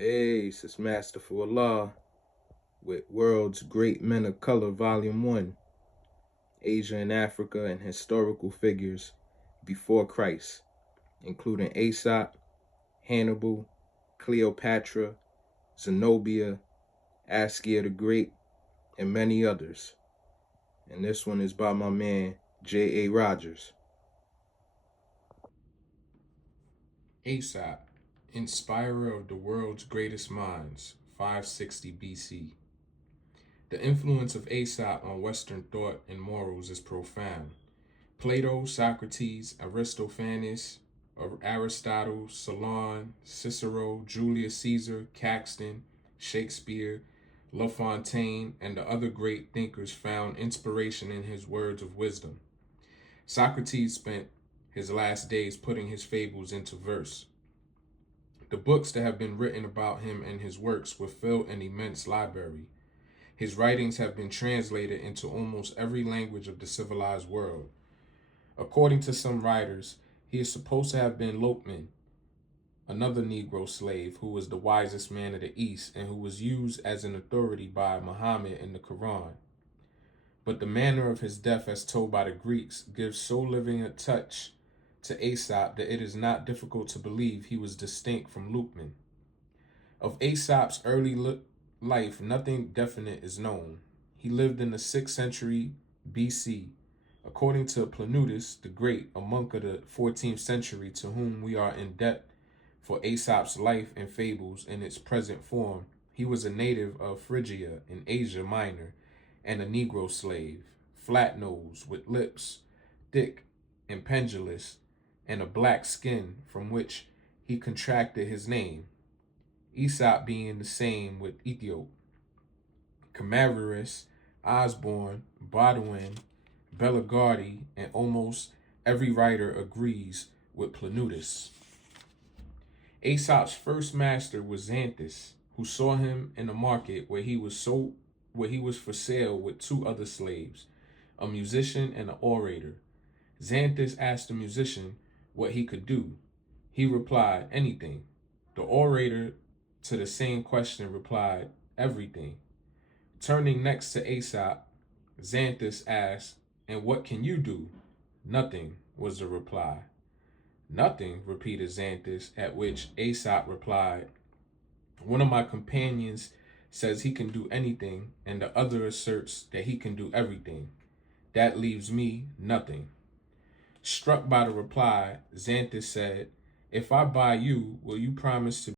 Peace, it's Masterful Allah with World's Great Men of Color, Volume 1, Asia and Africa and Historical Figures Before Christ, including Aesop, Hannibal, Cleopatra, Zenobia, Askia the Great, and many others. And this one is by my man, J.A. Rogers. Aesop, inspirer of the world's greatest minds, 560 BC. The influence of Aesop on Western thought and morals is profound. Plato, Socrates, Aristophanes, Aristotle, Solon, Cicero, Julius Caesar, Caxton, Shakespeare, La Fontaine, and the other great thinkers found inspiration in his words of wisdom. Socrates spent his last days putting his fables into verse. The books that have been written about him and his works will fill an immense library. His writings have been translated into almost every language of the civilized world. According to some writers, he is supposed to have been Lokman, another Negro slave who was the wisest man of the East and who was used as an authority by Muhammad in the Quran. But the manner of his death, as told by the Greeks, gives so living a touch to Aesop that it is not difficult to believe he was distinct from Lukman. Of Aesop's early life, nothing definite is known. He lived in the 6th century BC. According to Planutus the Great, a monk of the 14th century to whom we are in debt for Aesop's life and fables in its present form, he was a native of Phrygia in Asia Minor and a Negro slave, flat-nosed, with lips thick and pendulous, and a black skin from which he contracted his name, Aesop being the same with Ethiop. Camavarus, Osborne, Baudouin, Bellegarde, and almost every writer agrees with Planutus. Aesop's first master was Xanthus, who saw him in a market where he was for sale with two other slaves, a musician and an orator. Xanthus asked the musician what he could do. He replied, anything. The orator, to the same question, replied, everything. Turning next to Aesop, Xanthus asked, and what can you do? Nothing, was the reply. Nothing, repeated Xanthus, at which Aesop replied, one of my companions says he can do anything, and the other asserts that he can do everything. That leaves me nothing. Struck by the reply, Xanthus said, if I buy you, will you promise to